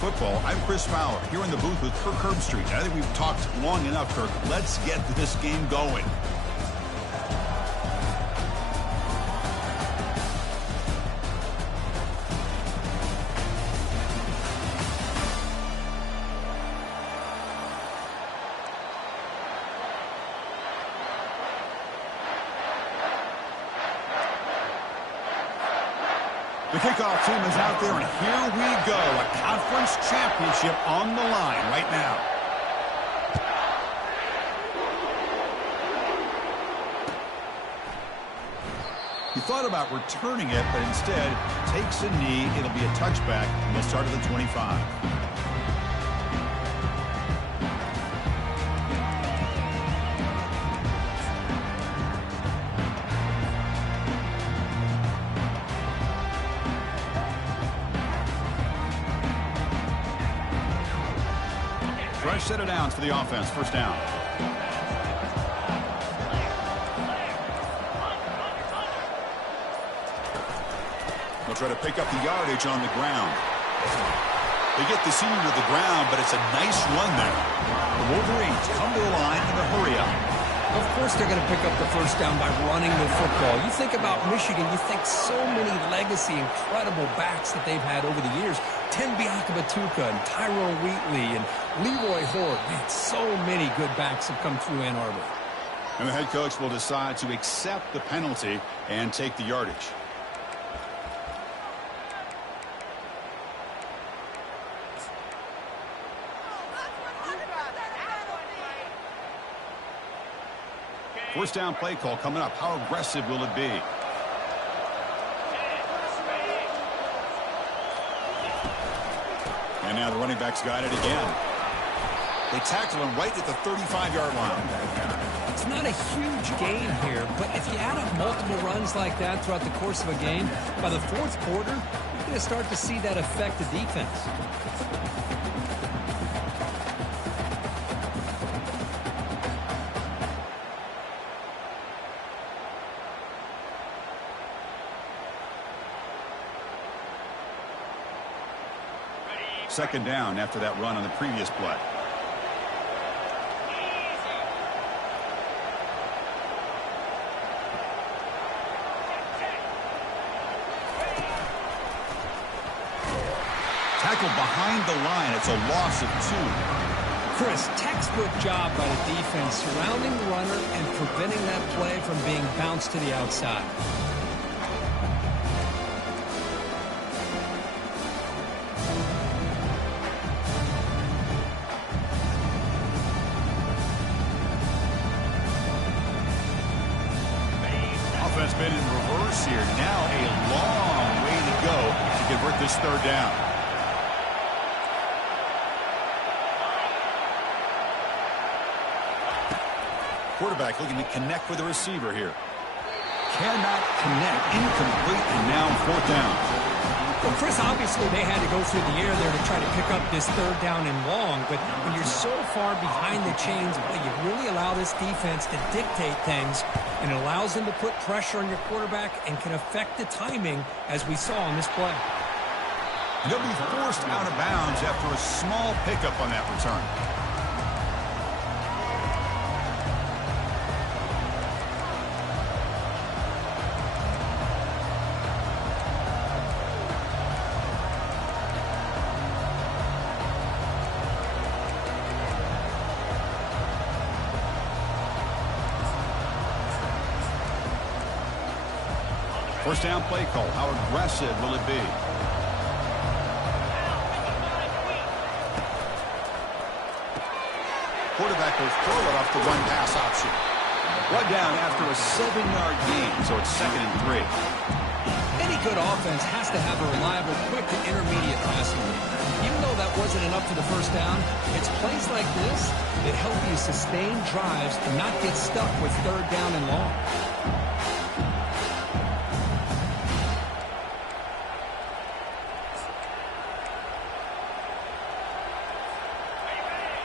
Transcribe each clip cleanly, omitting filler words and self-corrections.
Football, I'm Chris Fowler, here in the booth with Kirk Herbstreit. I think we've talked long enough, Kirk. Let's get this game going. The kickoff team is out there, and here we go. A conference championship on the line right now. He thought about returning it, but instead takes a knee. It'll be a touchback, and they'll start at the 25. Fresh set of downs for the offense. First down. They'll try to pick up the yardage on the ground. They get the senior to the ground, but it's a nice run there. The Wolverines come to the line in a hurry up. Of course they're going to pick up the first down by running the football. You think about Michigan, you think so many legacy, incredible backs that they've had over the years. Tim Biakabatuka and Tyrone Wheatley and Leroy Horde. Man, so many good backs have come through Ann Arbor. And the head coach will decide to accept the penalty and take the yardage. First down play call coming up. How aggressive will it be? And now the running back's got it again. They tackle him right at the 35-yard line. It's not a huge gain here, but if you add up multiple runs like that throughout the course of a game, by the fourth quarter, you're going to start to see that affect the defense. Second down after that run on the previous play. Tackled behind the line. It's a loss of 2. Chris, textbook job by the defense surrounding the runner and preventing that play from being bounced to the outside. Offense been in reverse here. Now a long way to go to convert this third down. Quarterback looking to connect with the receiver here. Cannot connect. Incomplete, and now fourth down. Well, Chris, obviously they had to go through the air there to try to pick up this third down and long, but when you're so far behind the chains, well, you really allow this defense to dictate things, and it allows them to put pressure on your quarterback and can affect the timing, as we saw on this play. And they'll be forced out of bounds after a small pickup on that return. First down play call. How aggressive will it be? Quarterback will throw it off the one pass option. One down after a 7-yard gain, so it's 2nd and 3. Any good offense has to have a reliable, quick to intermediate passing game. Even though that wasn't enough for the first down, it's plays like this that help you sustain drives and not get stuck with third down and long.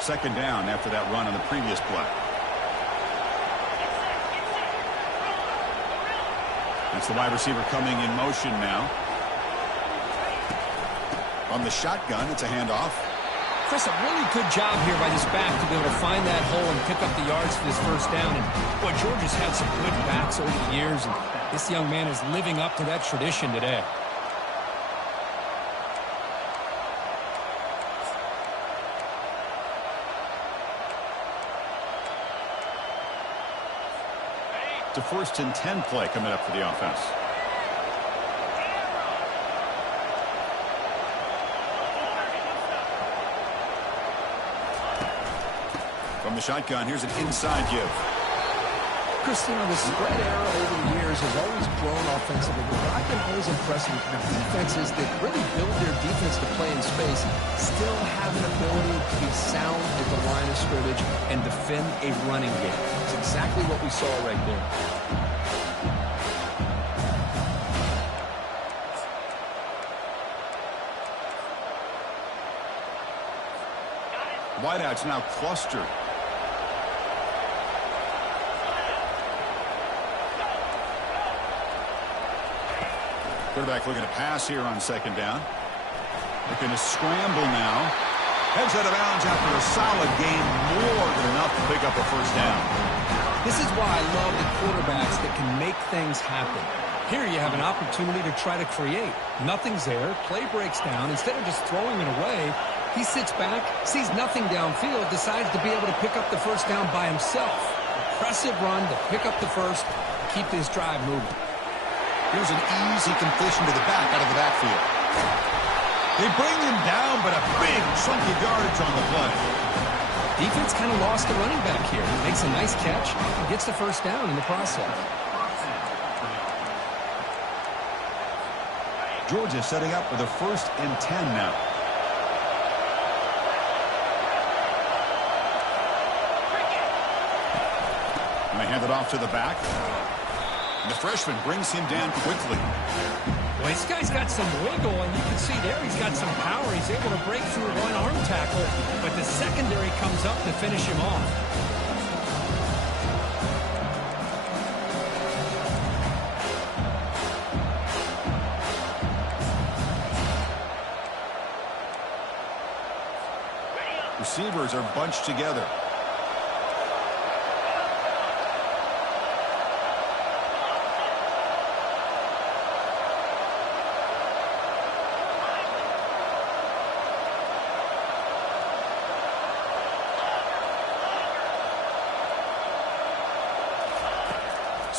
Second down after that run on the previous play. That's the wide receiver coming in motion now. From the shotgun, it's a handoff. Chris, a really good job here by this back to be able to find that hole and pick up the yards for this first down. And, boy, Georgia's had some good backs over the years, and this young man is living up to that tradition today. It's a 1st and 10 play coming up for the offense. From the shotgun, here's an inside give. Chris, the spread era over the years has always grown offensively, but what I've been always impressed with defenses that really build their defense to play in space still have an ability to be sound at the line of scrimmage and defend a running game. It's exactly what we saw right there. Wideouts now clustered. Quarterback looking to pass here on 2nd down. Looking to scramble now. Heads out of bounds after a solid gain, more than enough to pick up a 1st down. This is why I love the quarterbacks that can make things happen. Here you have an opportunity to try to create. Nothing's there. Play breaks down. Instead of just throwing it away, he sits back, sees nothing downfield, decides to be able to pick up the 1st down by himself. Impressive run to pick up the 1st, keep this drive moving. Here's an easy completion to the back out of the backfield. They bring him down, but a big chunk of yards on the play. Defense kind of lost the running back here. Makes a nice catch and gets the 1st down in the process. Georgia setting up with a 1st and 10 now. And they hand it off to the back. And the freshman brings him down quickly. Well, this guy's got some wiggle, and you can see there he's got some power. He's able to break through one arm tackle, but the secondary comes up to finish him off. Receivers are bunched together.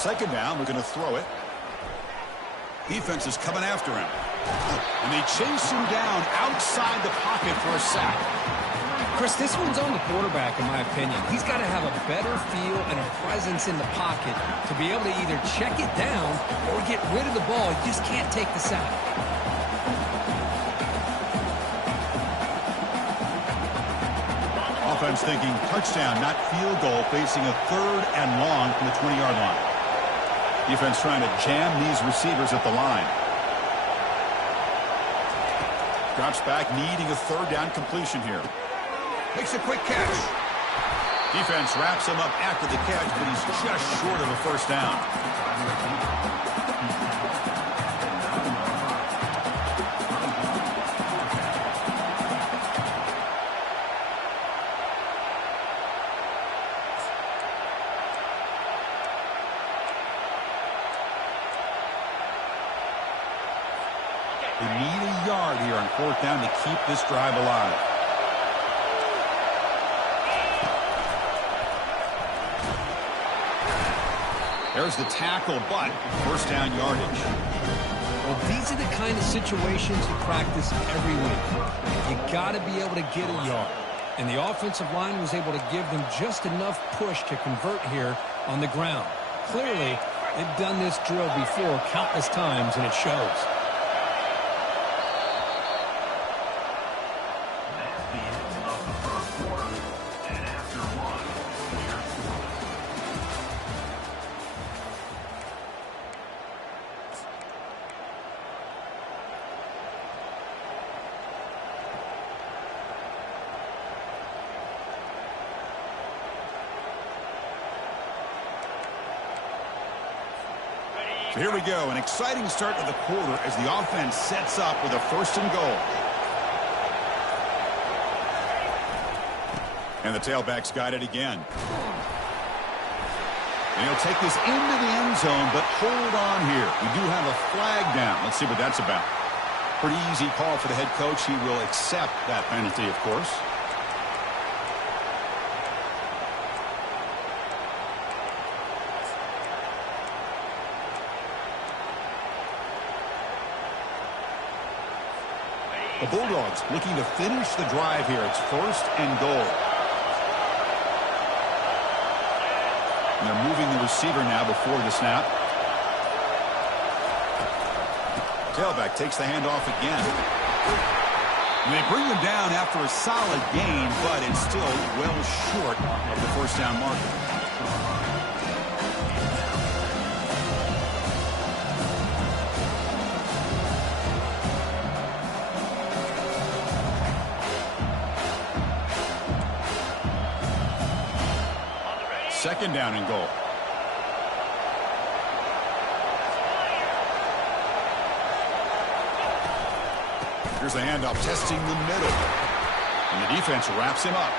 Second down, we're going to throw it. Defense is coming after him. And they chase him down outside the pocket for a sack. Chris, this one's on the quarterback, in my opinion. He's got to have a better feel and a presence in the pocket to be able to either check it down or get rid of the ball. You just can't take the sack. Offense thinking touchdown, not field goal, facing a 3rd and long from the 20-yard line. Defense trying to jam these receivers at the line. Drops back, needing a 3rd down completion here. Makes a quick catch. Defense wraps him up after the catch, but he's just short of a 1st down. They need a yard here on 4th down to keep this drive alive. There's the tackle, but 1st down yardage. Well, these are the kind of situations you practice every week. You got to be able to get a yard. And the offensive line was able to give them just enough push to convert here on the ground. Clearly, they've done this drill before countless times, and it shows. So here we go, an exciting start to the quarter as the offense sets up with a 1st and goal. And the tailback's got it again. And he'll take this into the end zone, but hold on here. We do have a flag down. Let's see what that's about. Pretty easy call for the head coach. He will accept that penalty, of course. The Bulldogs looking to finish the drive here. It's 1st and goal. And they're moving the receiver now before the snap. Tailback takes the handoff again. And they bring him down after a solid gain, but it's still well short of the first down marker. Second down and goal. Here's the handoff, testing the middle. And the defense wraps him up.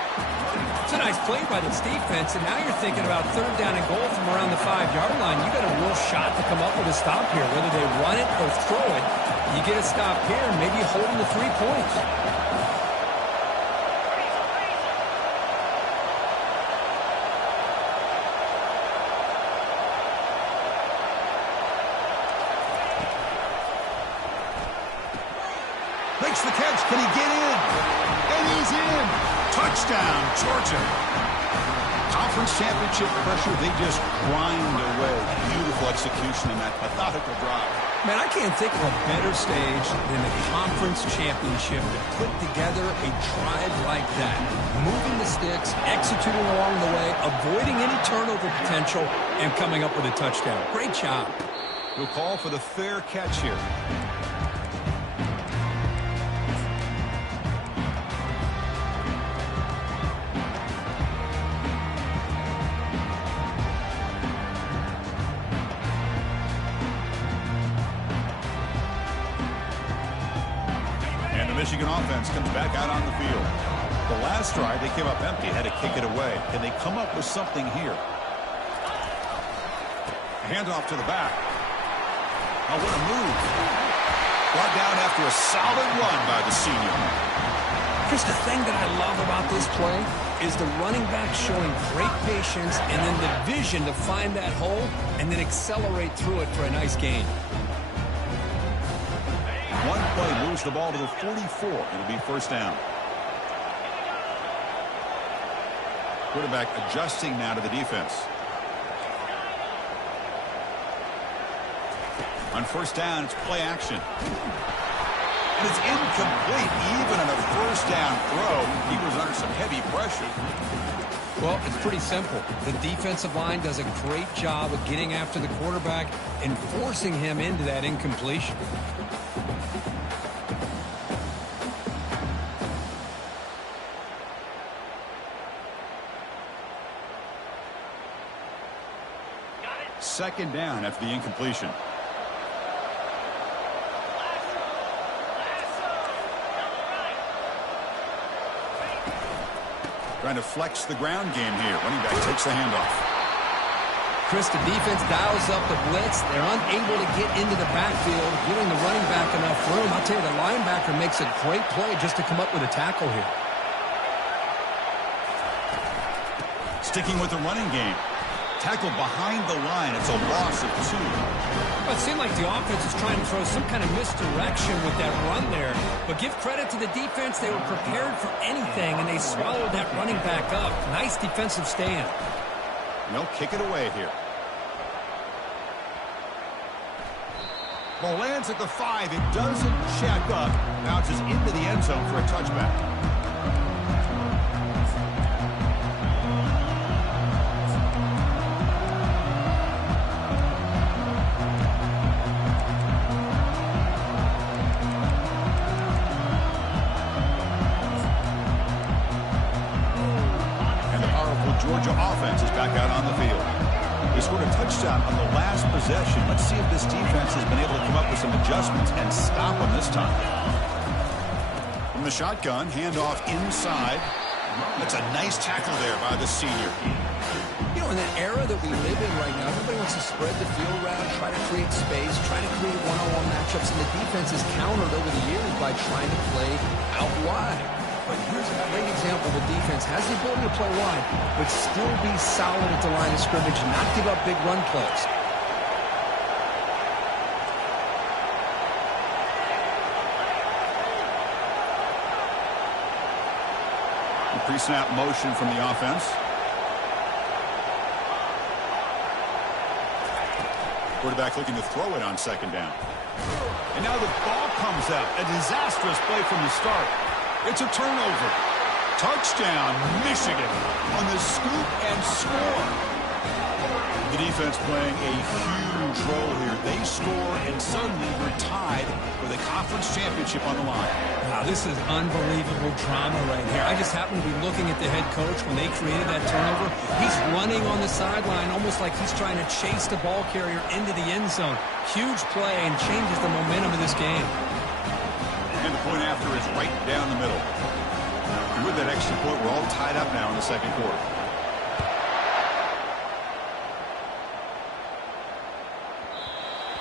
It's a nice play by this defense, and now you're thinking about 3rd down and goal from around the 5-yard line. You got a real shot to come up with a stop here. Whether they run it or throw it, you get a stop here, and maybe you hold them to 3 points. Makes the catch. Can he get in? And he's in. Touchdown, Georgia. Conference championship pressure, they just grind away. Beautiful execution in that methodical drive. Man, I can't think of a better stage than the conference championship to put together a drive like that. Moving the sticks, executing along the way, avoiding any turnover potential, and coming up with a touchdown. Great job. We'll call for the fair catch here. Michigan offense comes back out on the field. The last drive, they came up empty, had to kick it away. Can they come up with something here? Handoff to the back. Oh, what a move. Brought down after a solid run by the senior. Chris, the thing that I love about this play is the running back showing great patience and then the vision to find that hole and then accelerate through it for a nice gain. One play moves the ball to the 44. It'll be first down. Quarterback adjusting now to the defense. On first down, it's play action. And it's incomplete. Even on a first down throw, he was under some heavy pressure. Well, it's pretty simple. The defensive line does a great job of getting after the quarterback and forcing him into that incompletion. Second down after the incompletion. Trying to flex the ground game here. Running back takes the handoff. Chris, the defense dials up the blitz. They're unable to get into the backfield, giving the running back enough room. I'll tell you, the linebacker makes a great play just to come up with a tackle here. Sticking with the running game. Tackle behind the line. It's a loss of 2. Well, it seemed like the offense was trying to throw some kind of misdirection with that run there. But give credit to the defense. They were prepared for anything, and they swallowed that running back up. Nice defensive stand. They'll kick it away here. Ball lands at the 5. It doesn't check up. Bounces into the end zone for a touchback. Georgia offense is back out on the field. They scored a touchdown on the last possession. Let's see if this defense has been able to come up with some adjustments and stop them this time. From the shotgun, handoff inside. That's a nice tackle there by the senior. You know, in that era that we live in right now, everybody wants to spread the field around, try to create space, try to create one-on-one matchups, and the defense has countered over the years by trying to play out wide. But here's a great example. The defense has the ability to play wide, but still be solid at the line of scrimmage, not give up big run plays. Pre-snap motion from the offense. Quarterback looking to throw it on second down. And now the ball comes out. A disastrous play from the start. It's a turnover. Touchdown, Michigan on the scoop and score. The defense playing a huge role here. They score and suddenly we're tied with a conference championship on the line. Wow, this is unbelievable drama right here. I just happen to be looking at the head coach when they created that turnover. He's running on the sideline almost like he's trying to chase the ball carrier into the end zone. Huge play and changes the momentum of this game. And the point after is right down the middle. And with that extra point, we're all tied up now in the second quarter.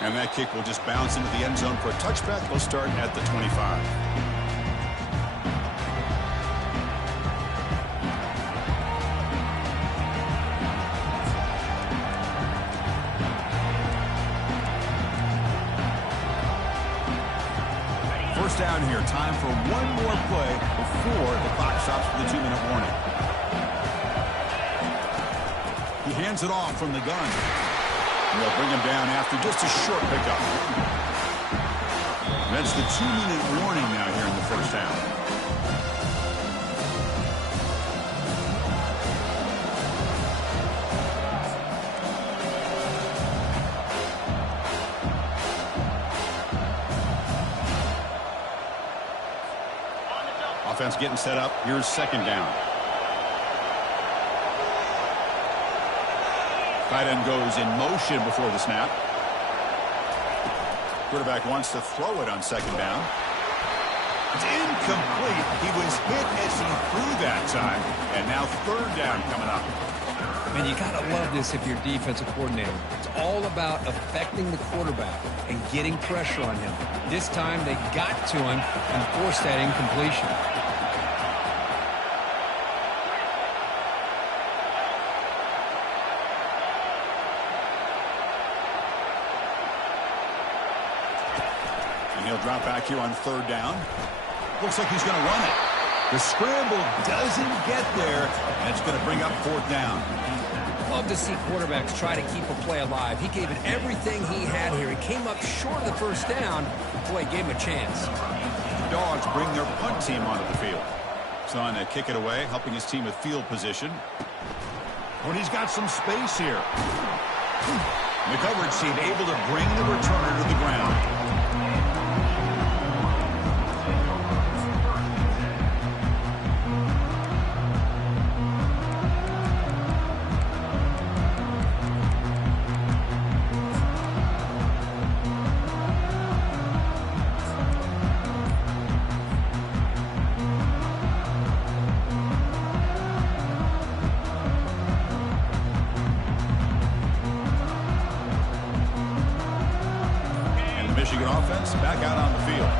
And that kick will just bounce into the end zone for a touchback. They'll start at the 25. First down here. Time for one more play before the clock stops for the 2-minute warning. He hands it off from the gun. And they'll bring him down after just a short pickup. That's the 2-minute warning now here in the first down. Offense getting set up. Here's second down. Tight end goes in motion before the snap. Quarterback wants to throw it on second down. It's incomplete. He was hit as he threw that time. And now third down coming up. And you got to love this if you're defensive coordinator. It's all about affecting the quarterback and getting pressure on him. This time they got to him and forced that incompletion. He'll drop back here on third down. Looks like he's going to run it. The scramble doesn't get there, and it's going to bring up fourth down. Love to see quarterbacks try to keep a play alive. He gave it everything he had here. He came up short of the first down. Boy, he gave him a chance. The Dogs bring their punt team onto the field. Son to kick it away, helping his team with field position. When he's got some space here. The coverage team able to bring the returner to the ground. Michigan offense back out on the field.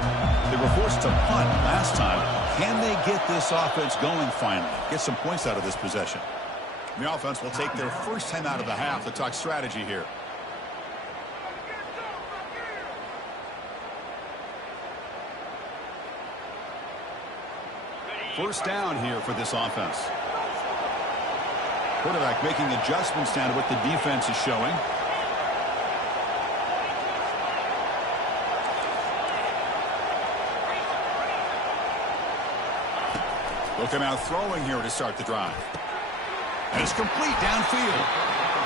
They were forced to punt last time. Can they get this offense going finally? Get some points out of this possession. The offense will take their first time out of the half to talk strategy here. First down here for this offense. Quarterback making adjustments down to what the defense is showing. Looking out throwing here to start the drive. And it's complete downfield.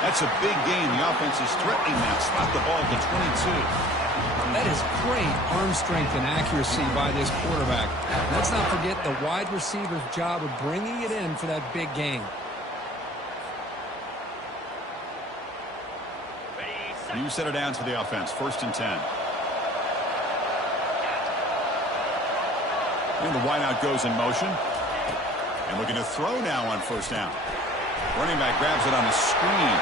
That's a big gain. The offense is threatening that. Spot the ball at the 22. That is great arm strength and accuracy by this quarterback. Let's not forget the wide receiver's job of bringing it in for that big gain. You set it down to the offense. First and 10. And the wideout goes in motion. And looking to throw now on first down. Running back grabs it on a screen.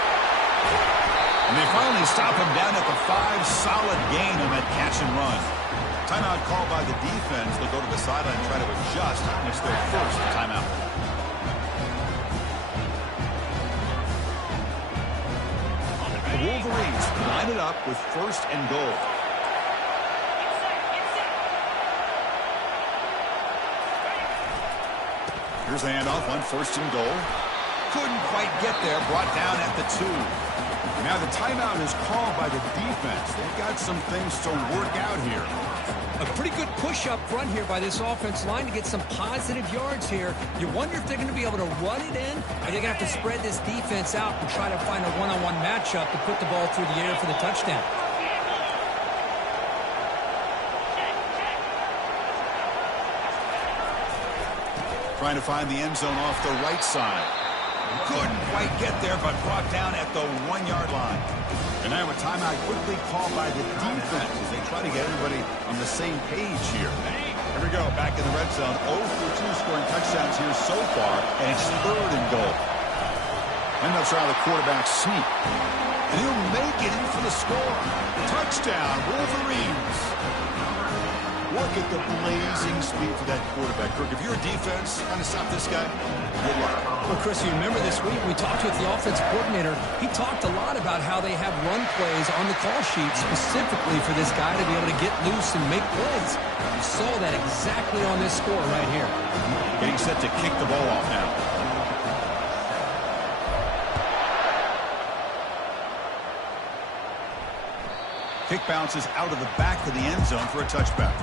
And they finally stop him down at the 5. Solid gain on that catch and run. Timeout called by the defense. They'll go to the sideline and try to adjust. It's their first timeout. The Wolverines line it up with first and goal. Here's the handoff on first and goal. Couldn't quite get there. Brought down at the 2. Now the timeout is called by the defense. They've got some things to work out here. A pretty good push up front here by this offense line to get some positive yards here. You wonder if they're going to be able to run it in, or they're going to have to spread this defense out and try to find a one-on-one matchup to put the ball through the air for the touchdown. Trying to find the end zone off the right side. Couldn't quite get there, but brought down at the 1-yard line. And now a timeout quickly called by the defense as they try to get everybody on the same page here. Here we go, back in the red zone. 0 for 2 scoring touchdowns here so far, and it's third and goal. And they'll try the quarterback sneak. And he'll make it in for the score. Touchdown, Wolverines. Look at the blazing speed for that quarterback. Kirk, if you're a defense trying to stop this guy, good luck. Well, Chris, you remember this week we talked with the offensive coordinator. He talked a lot about how they have run plays on the call sheet specifically for this guy to be able to get loose and make plays. You saw that exactly on this score right here. Getting set to kick the ball off now. Kick bounces out of the back of the end zone for a touchback.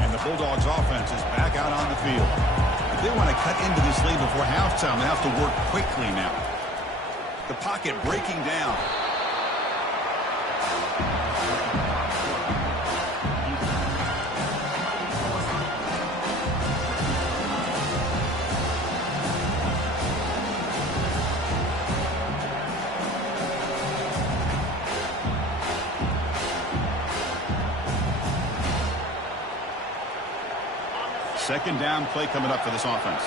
And the Bulldogs offense is back out on the field. If they want to cut into this lead before halftime, they have to work quickly now. The pocket breaking down. Second down play coming up for this offense.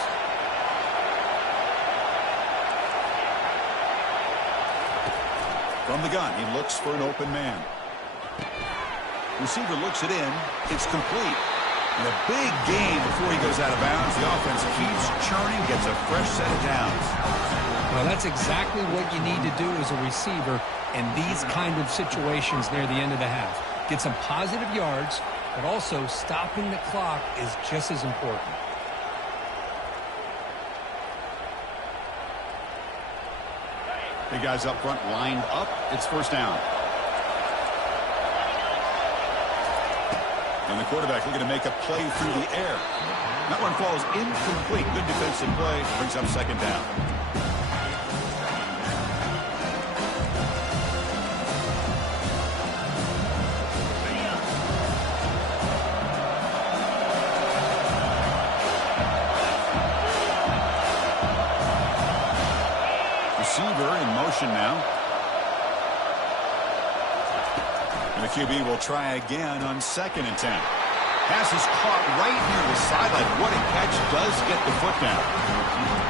From the gun, he looks for an open man. Receiver looks it in. It's complete. And a big gain before he goes out of bounds. The offense keeps churning, gets a fresh set of downs. Well, that's exactly what you need to do as a receiver in these kind of situations near the end of the half. Get some positive yards, but also stopping the clock is just as important. The guys up front lined up. It's first down. And the quarterback looking to make a play through the air. That one falls incomplete. Good defensive play. Brings up second down. Receiver in motion now. And the QB will try again on 2nd and 10. Pass is caught right near the sideline. What a catch. Does get the foot down.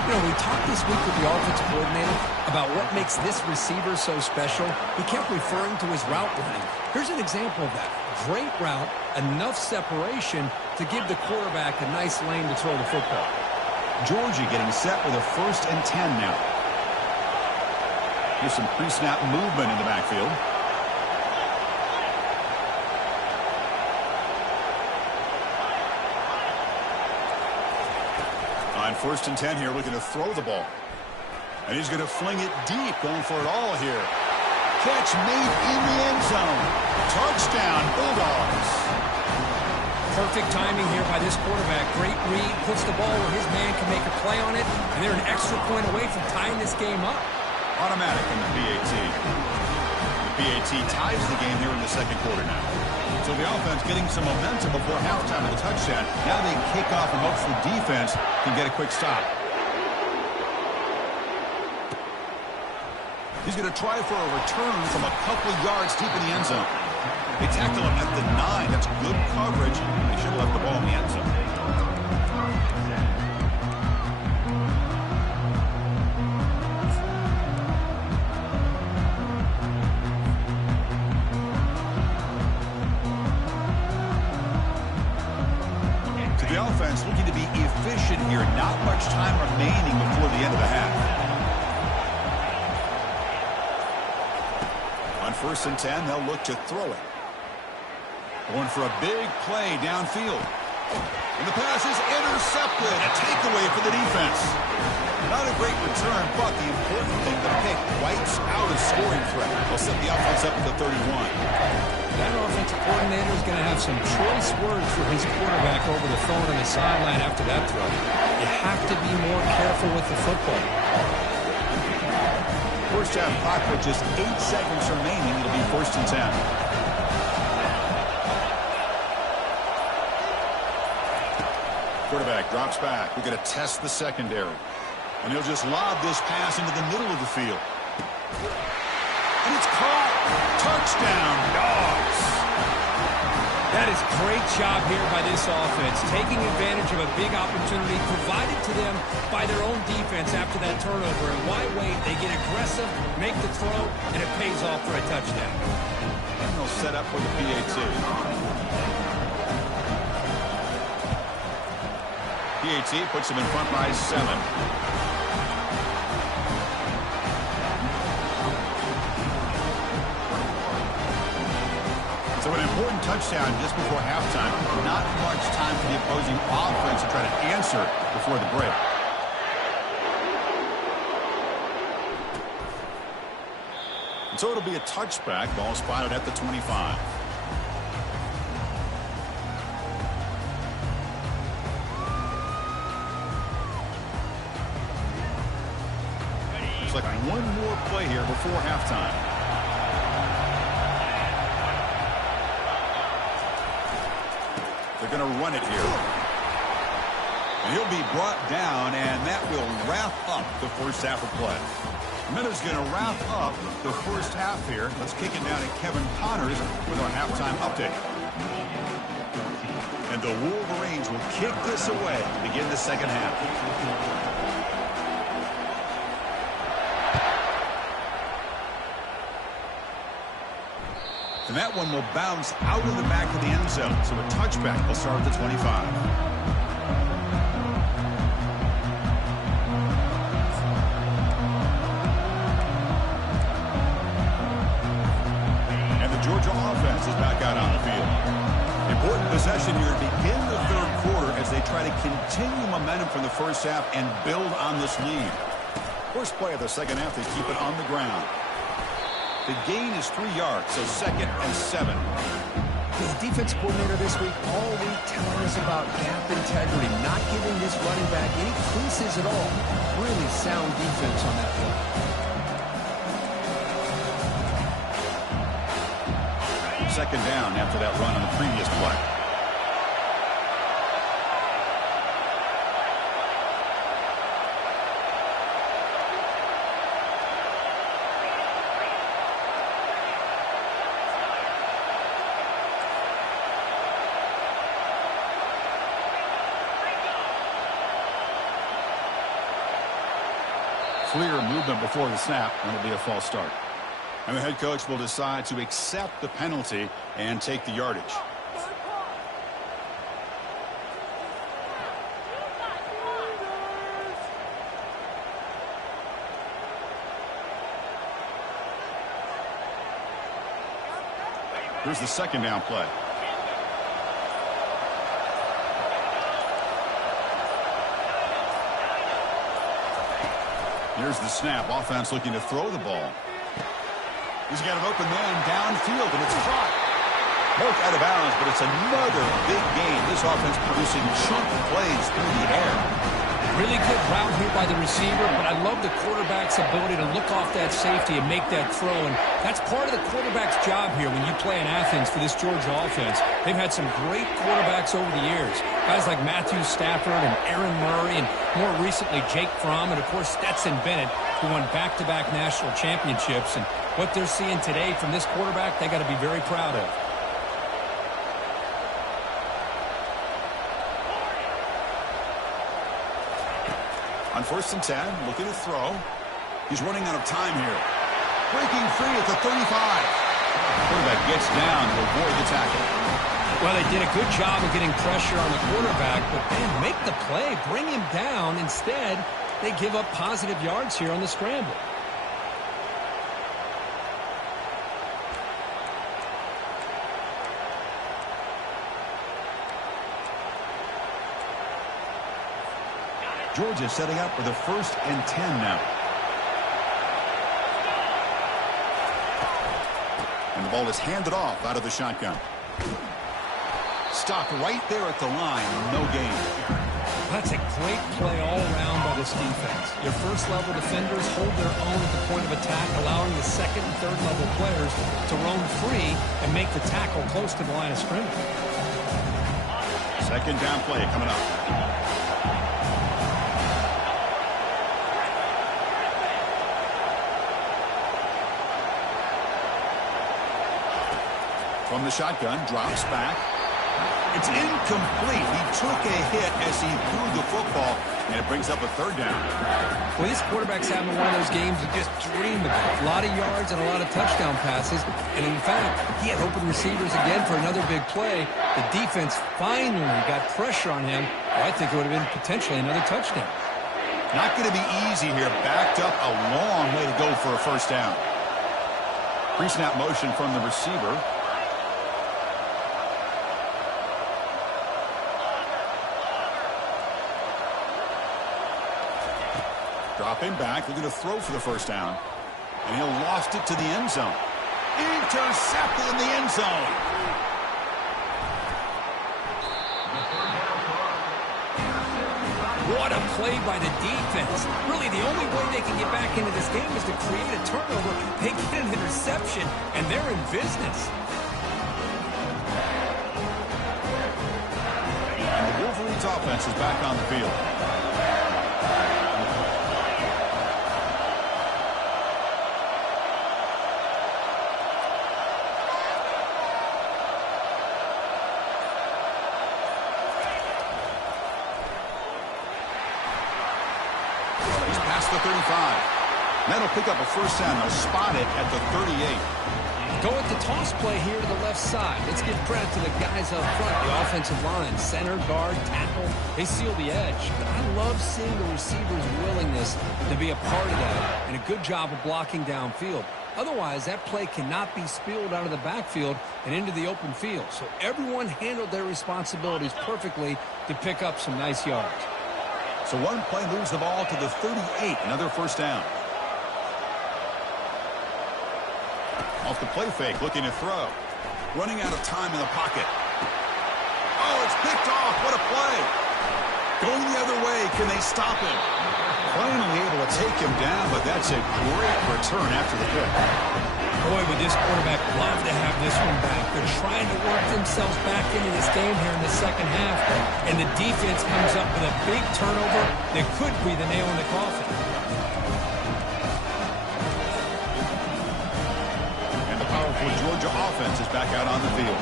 You know, we talked this week with the offensive coordinator about what makes this receiver so special. He kept referring to his route running. Here's an example of that. Great route, enough separation to give the quarterback a nice lane to throw the football. Georgia getting set with a 1st and 10 now. Here's some pre-snap movement in the backfield. On 1st and 10 here, looking to throw the ball. And he's going to fling it deep, going for it all here. Catch made in the end zone. Touchdown, Bulldogs. Perfect timing here by this quarterback. Great read, puts the ball where his man can make a play on it, and they're an extra point away from tying this game up. Automatic in the PAT. The PAT ties the game here in the second quarter now. So the offense getting some momentum before halftime of the touchdown. Now they kick off and hopes the defense can get a quick stop. He's going to try for a return from a couple yards deep in the end zone. They tackle him at the 9. That's good coverage. They should have left the ball in the end zone. To the offense, looking to be efficient here. Not much time remaining before the end of the half. On 1st and 10, they'll look to throw it. Going for a big play downfield. And the pass is intercepted. A takeaway for the defense. Not a great return, but the important thing, the pick wipes out a scoring threat. They'll set the offense up at the 31. That offensive coordinator is going to have some choice words for his quarterback over the phone on the sideline after that throw. You have to be more careful with the football. First half clock with just 8 seconds remaining. It'll be 1st and 10. Quarterback drops back. We're going to test the secondary. And he'll just lob this pass into the middle of the field. And it's caught. Touchdown, Dogs. That is great job here by this offense, taking advantage of a big opportunity provided to them by their own defense after that turnover. And why wait? They get aggressive, make the throw, and it pays off for a touchdown. And they'll set up for the PAT. PAT puts him in front by 7. So an important touchdown just before halftime. Not much time for the opposing offense to try to answer before the break. And so it'll be a touchback. Ball spotted at the 25. Looks like one more play here before halftime. They're going to run it here. And he'll be brought down, and that will wrap up the first half of play. Miller's going to wrap up the first half here. Let's kick it down to Kevin Connors with our halftime update. And the Wolverines will kick this away to begin the second half. And that one will bounce out of the back of the end zone. So a touchback will start at the 25. And the Georgia offense is back out on the field. Important possession here to begin the third quarter as they try to continue momentum from the first half and build on this lead. First play of the second half, they keep it on the ground. The gain is 3 yards, so 2nd and 7. The defense coordinator this week all week telling us about gap integrity, not giving this running back any creases at all. Really sound defense on that play. Second down after that run on the previous play. Clear movement before the snap, and it'll be a false start. And the head coach will decide to accept the penalty and take the yardage. Here's the second down play. Here's the snap. Offense looking to throw the ball. He's got an open man downfield, and it's caught. Both out of bounds, but it's another big game. This offense producing chunk plays through the air. Really good route here by the receiver, but I love the quarterback's ability to look off that safety and make that throw, and that's part of the quarterback's job here when you play in Athens for this Georgia offense. They've had some great quarterbacks over the years, guys like Matthew Stafford and Aaron Murray, and more recently Jake Fromm, and of course Stetson Bennett, who won back-to-back national championships. And what they're seeing today from this quarterback, they got to be very proud of. On 1st and 10, looking to throw. He's running out of time here. Breaking free at the 35. Quarterback gets down to avoid the tackle. Well, they did a good job of getting pressure on the quarterback, but then make the play, bring him down. Instead, they give up positive yards here on the scramble. Georgia setting up for the 1st and 10 now. And the ball is handed off out of the shotgun. Stopped right there at the line. No gain. That's a great play all around by this defense. Your first-level defenders hold their own at the point of attack, allowing the second and third-level players to roam free and make the tackle close to the line of scrimmage. Second down play coming up. From the shotgun, drops back. It's incomplete. He took a hit as he threw the football, and it brings up a 3rd down. Well, this quarterback's having one of those games you just dream about. A lot of yards and a lot of touchdown passes. And in fact, he had open receivers again for another big play. The defense finally got pressure on him. Well, I think it would have been potentially another touchdown. Not going to be easy here. Backed up a long way to go for a 1st down. Pre-snap motion from the receiver. Dropping back, looking to throw for the 1st down. And he'll lost it to the end zone. Intercepted in the end zone. What a play by the defense. Really, the only way they can get back into this game is to create a turnover. They get an interception, and they're in business. And the Wolverines offense is back on the field. The 35. That'll pick up a 1st down. They'll spot it at the 38. Go with the toss play here to the left side. Let's give credit to the guys up front, the offensive line, center, guard, tackle. They seal the edge. But I love seeing the receivers' willingness to be a part of that and a good job of blocking downfield. Otherwise, that play cannot be spilled out of the backfield and into the open field. So everyone handled their responsibilities perfectly to pick up some nice yards. So one play moves the ball to the 38. Another 1st down. Off the play fake, looking to throw. Running out of time in the pocket. Oh, it's picked off. What a play. Going the other way. Can they stop him? Finally able to take him down, but that's a great return after the pick. Boy, would this quarterback love to have this one back. They're trying to work themselves back into this game here in the second half, and the defense comes up with a big turnover that could be the nail in the coffin. And the powerful Georgia offense is back out on the field.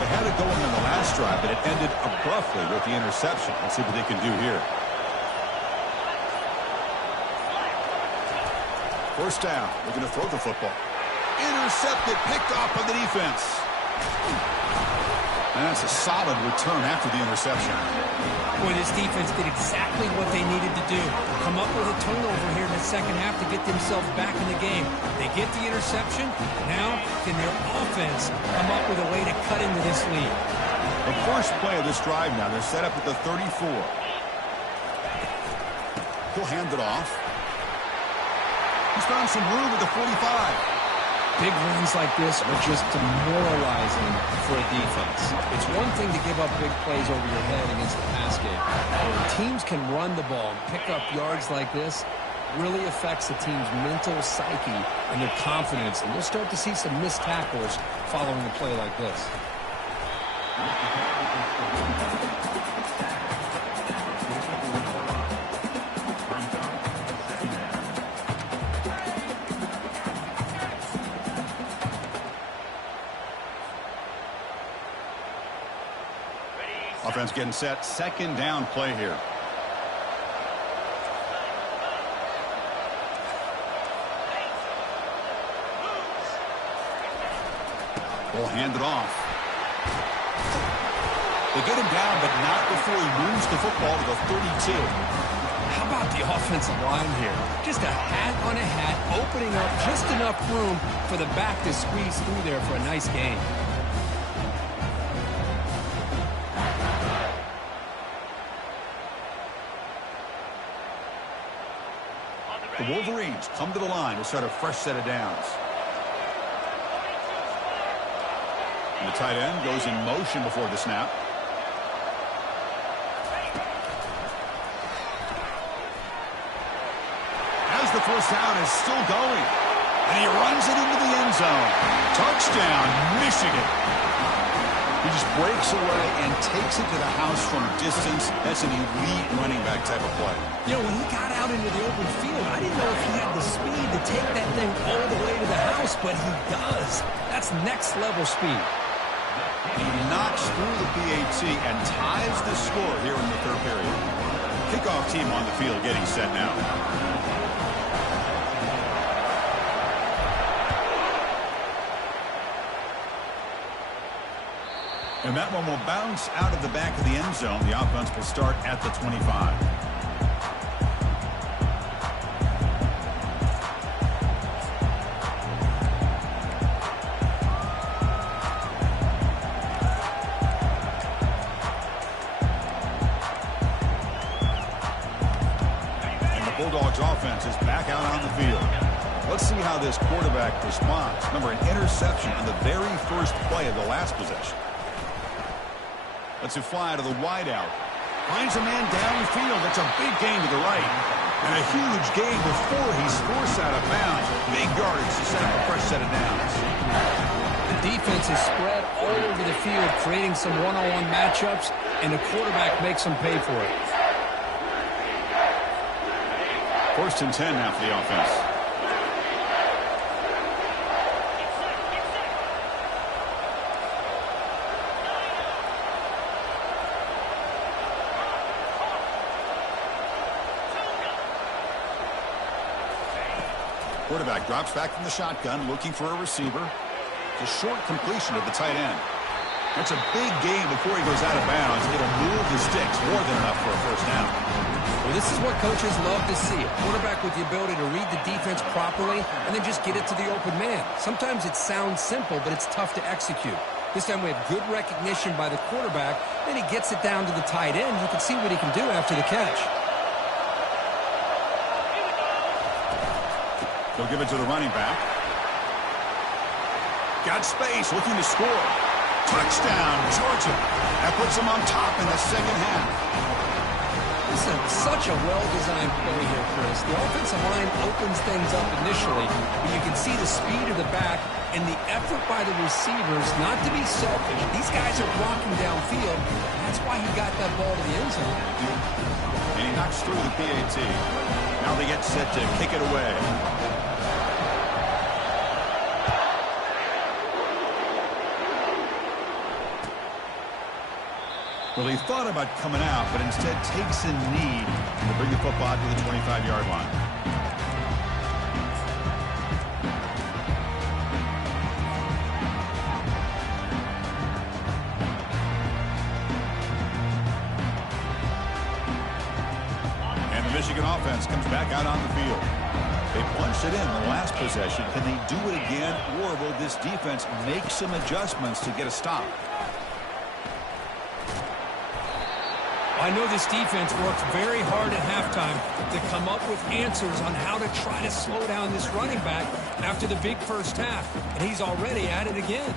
They had it going on the last drive, but it ended abruptly with the interception. Let's see what they can do here. 1st down. They're going to throw the football. Intercepted, picked off by the defense. And that's a solid return after the interception. Boy, this defense did exactly what they needed to do. Come up with a turnover here in the second half to get themselves back in the game. They get the interception. Now, can their offense come up with a way to cut into this lead? The first play of this drive now, they're set up at the 34. He'll hand it off. He's found some room at the 45. Big runs like this are just demoralizing for a defense. It's one thing to give up big plays over your head against the pass game, or a teams can run the ball and pick up yards like this, really affects the team's mental psyche and their confidence. And you'll start to see some missed tackles following a play like this. Offense getting set. Second down play here. Will hand it off. They get him down, but not before he moves the football to the 32. How about the offensive line here? Just a hat on a hat, opening up just enough room for the back to squeeze through there for a nice gain. The Wolverines come to the line to start a fresh set of downs. And the tight end goes in motion before the snap. As the first down is still going. And he runs it into the end zone. Touchdown, Michigan. He just breaks away and takes it to the house from distance. That's an elite running back type of play. You know, when he got out into the open field, I didn't know if he had the speed to take that thing all the way to the house, but he does. That's next level speed. He knocks through the PAT and ties the score here in the third period. Kickoff team on the field getting set now. And that one will bounce out of the back of the end zone. The offense will start at the 25. Bulldogs offense is back out on the field. Let's see how this quarterback responds. Remember, an interception on the very first play of the last possession. Let's it fly to the wideout. Finds a man downfield. That's a big gain to the right. And a huge gain before he's forced out of bounds. Big yardage to set up a fresh set of downs. The defense is spread all over the field, creating some one-on-one matchups, and the quarterback makes them pay for it. First and 10 now for the offense. Quarterback drops back from the shotgun, looking for a receiver. It's a short completion of the tight end. That's a big gain before he goes out of bounds. It'll move the sticks more than enough for a first down. Well, this is what coaches love to see. A quarterback with the ability to read the defense properly and then just get it to the open man. Sometimes it sounds simple, but it's tough to execute. This time we have good recognition by the quarterback. Then he gets it down to the tight end. You can see what he can do after the catch. They'll give it to the running back. Got space, looking to score. Touchdown, Georgia. That puts them on top in the second half. This is such a well-designed play here, Chris. The offensive line opens things up initially, but you can see the speed of the back and the effort by the receivers not to be selfish. These guys are blocking downfield. That's why he got that ball to the end zone. And he knocks through the PAT. Now they get set to kick it away. Well, he thought about coming out, but instead takes a knee to bring the football to the 25-yard line. And the Michigan offense comes back out on the field. They punched it in the last possession. Can they do it again, or will this defense make some adjustments to get a stop? I know this defense worked very hard at halftime to come up with answers on how to try to slow down this running back after the big first half, and he's already at it again.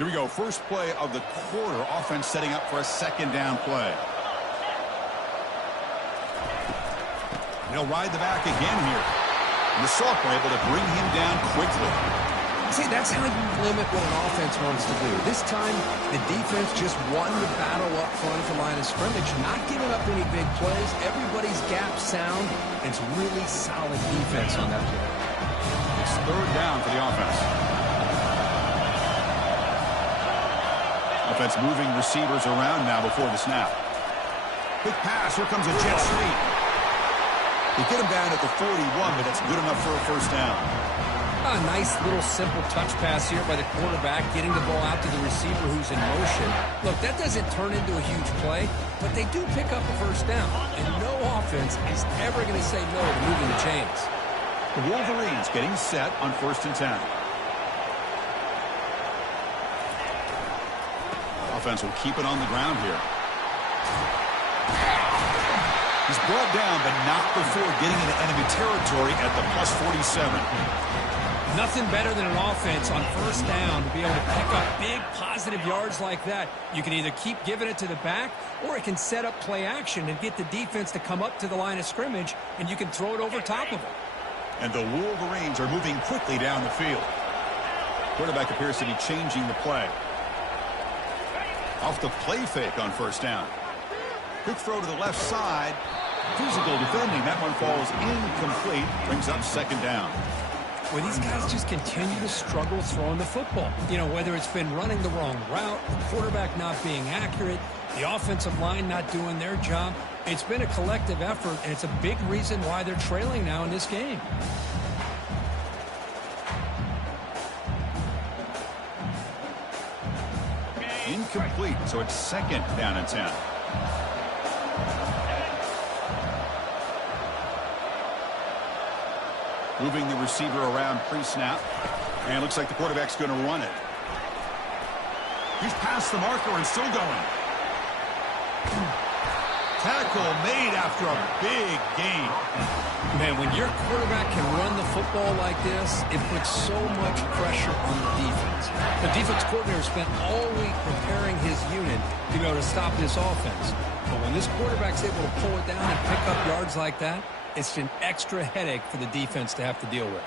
Here we go. First play of the quarter. Offense setting up for a second down play. He'll ride the back again here. And the Salk were able to bring him down quickly. See, that's how you limit what an offense wants to do. This time, the defense just won the battle up front at the line of scrimmage, not giving up any big plays. Everybody's gap sound. It's really solid defense on that play. It's third down for the offense. Offense moving receivers around now before the snap. Quick pass. Here comes a jet sweep. They get him down at the 41, but that's good enough for a first down. A nice little simple touch pass here by the quarterback, getting the ball out to the receiver who's in motion. Look, that doesn't turn into a huge play, but they do pick up a first down. And no offense is ever going to say no to moving the chains. The Wolverines getting set on 1st and 10. Offense will keep it on the ground here. He's brought down, but not before getting into enemy territory at the plus 47. Nothing better than an offense on first down to be able to pick up big positive yards like that. You can either keep giving it to the back, or it can set up play action and get the defense to come up to the line of scrimmage, and you can throw it over top of them. And the Wolverines are moving quickly down the field. Quarterback appears to be changing the play. Off the play fake on first down. Quick throw to the left side. Physical defending. That one falls incomplete. Brings up second down. Well, these guys just continue to struggle throwing the football. You know, whether it's been running the wrong route, the quarterback not being accurate, the offensive line not doing their job. It's been a collective effort, and it's a big reason why they're trailing now in this game. Incomplete, so it's second down and 10. Moving the receiver around pre-snap. And looks like the quarterback's going to run it. He's past the marker and still going. Tackle made after a big gain. Man, when your quarterback can run the football like this, it puts so much pressure on the defense. The defense coordinator spent all week preparing his unit to be able to stop this offense. But when this quarterback's able to pull it down and pick up yards like that, it's an extra headache for the defense to have to deal with.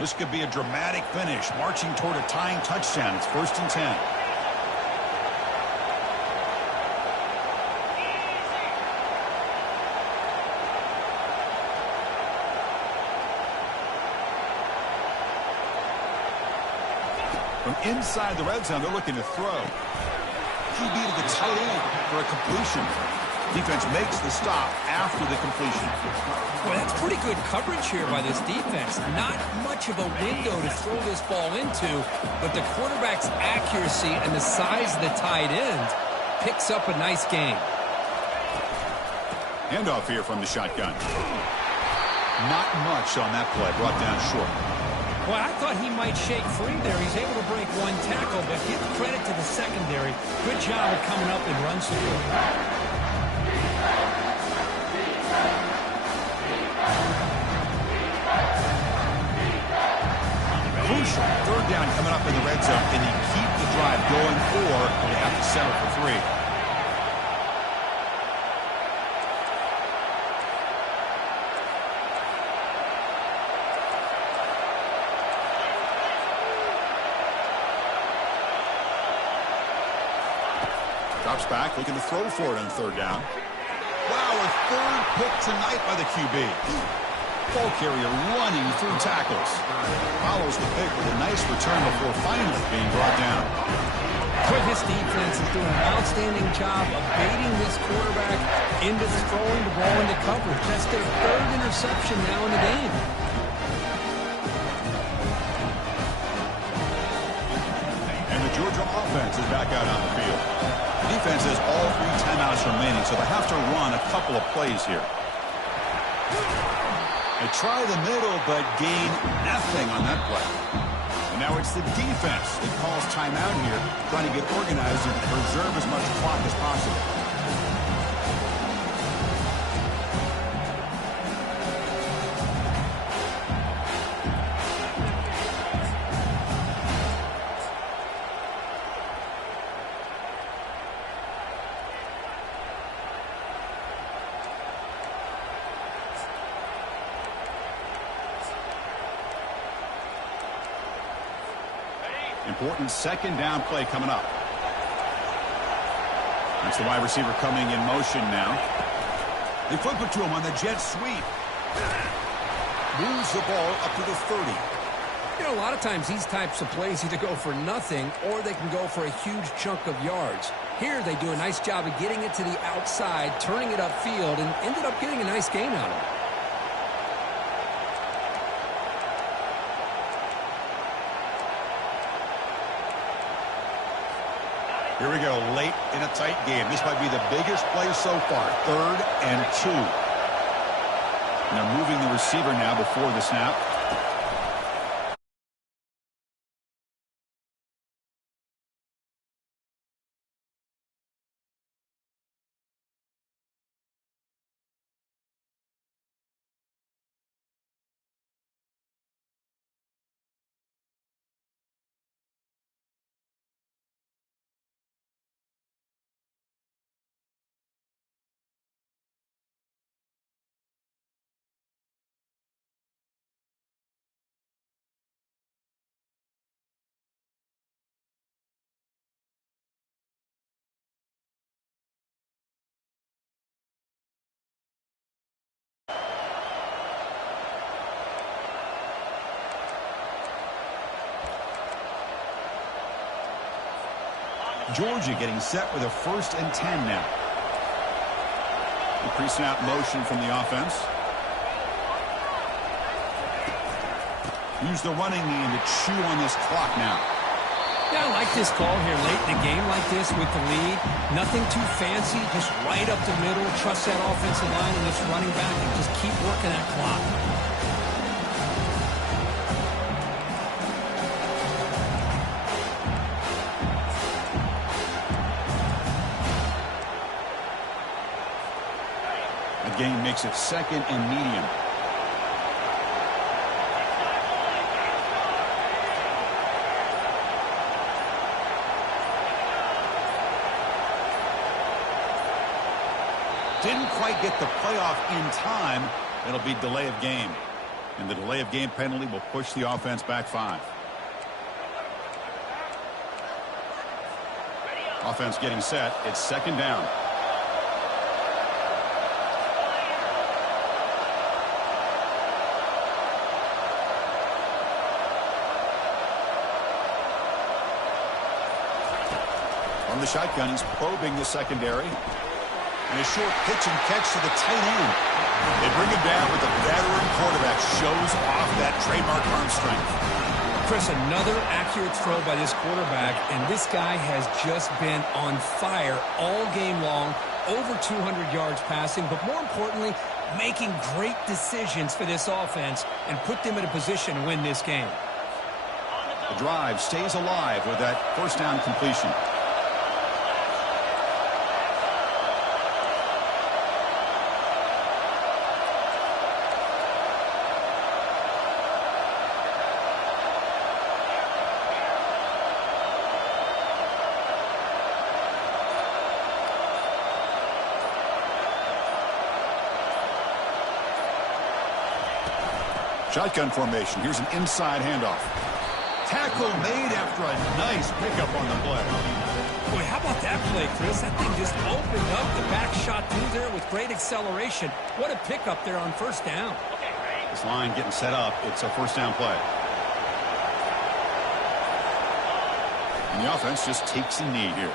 This could be a dramatic finish, marching toward a tying touchdown. It's 1st and 10. From inside the red zone, they're looking to throw. QB to the tight end for a completion. Defense makes the stop after the completion. Well, that's pretty good coverage here by this defense. Not much of a window to throw this ball into, but the quarterback's accuracy and the size of the tight end picks up a nice gain. Handoff here from the shotgun. Not much on that play, brought down short. Well, I thought he might shake free there. He's able to break one tackle, but give credit to the secondary. Good job of coming up and run support. Crucial. Third down coming up in the red zone. Can he keep the drive going, or will he have to settle for 3? Drops back, looking to throw for it on third down. Wow, a third pick tonight by the QB. Ball carrier running through tackles. Follows the pick with a nice return before finally being brought down. But his defense is doing an outstanding job of baiting this quarterback into throwing the ball into coverage. That's their 3rd interception now in the game. And the Georgia offense is back out on the field. Defense has all 3 timeouts remaining, so they have to run a couple of plays here. They try the middle, but gain nothing on that play. And now it's the defense that calls timeout here, trying to get organized and preserve as much clock as possible. important second down play coming up. That's the wide receiver coming in motion now. They flip it to him on the jet sweep. Moves the ball up to the 30. You know, a lot of times these types of plays either go for nothing or they can go for a huge chunk of yards. Here they do a nice job of getting it to the outside, turning it upfield, and ended up getting a nice gain out of it. Here we go, late in a tight game. This might be the biggest play so far. 3rd and 2. And they're moving the receiver now before the snap. Georgia getting set with a 1st and 10 now. The pre-snap motion from the offense. Use the running game to chew on this clock now. Yeah, I like this call here late in the game like this with the lead. Nothing too fancy, just right up the middle. Trust that offensive line and this running back and just keep working that clock. Game makes it 2nd and medium. Didn't quite get the playoff in time. It'll be delay of game. And the delay of game penalty will push the offense back 5. Offense getting set. It's 2nd down. On the shotgun, he's probing the secondary. And a short pitch and catch to the tight end. They bring him down with a veteran quarterback. Shows off that trademark arm strength. Chris, another accurate throw by this quarterback, and this guy has just been on fire all game long. Over 200 yards passing, but more importantly, making great decisions for this offense and put them in a position to win this game. The drive stays alive with that 1st down completion. Shotgun formation. Here's an inside handoff. Tackle made after a nice pickup on the play. Boy, how about that play, Chris? That thing just opened up. The back shot through there with great acceleration. What a pickup there on 1st down. This line getting set up. It's a 1st down play. And the offense just takes a knee here.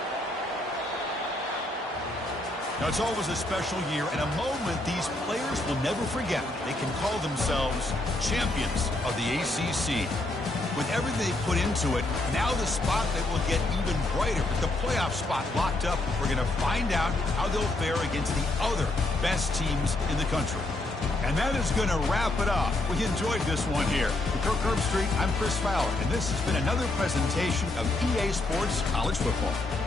Now, it's always a special year and a moment these players will never forget. They can call themselves champions of the ACC. With everything they put into it, now the spotlight will get even brighter. With the playoff spot locked up, we're going to find out how they'll fare against the other best teams in the country. And that is going to wrap it up. We enjoyed this one here. For Kirk Herbstreit, I'm Chris Fowler, and this has been another presentation of EA Sports College Football.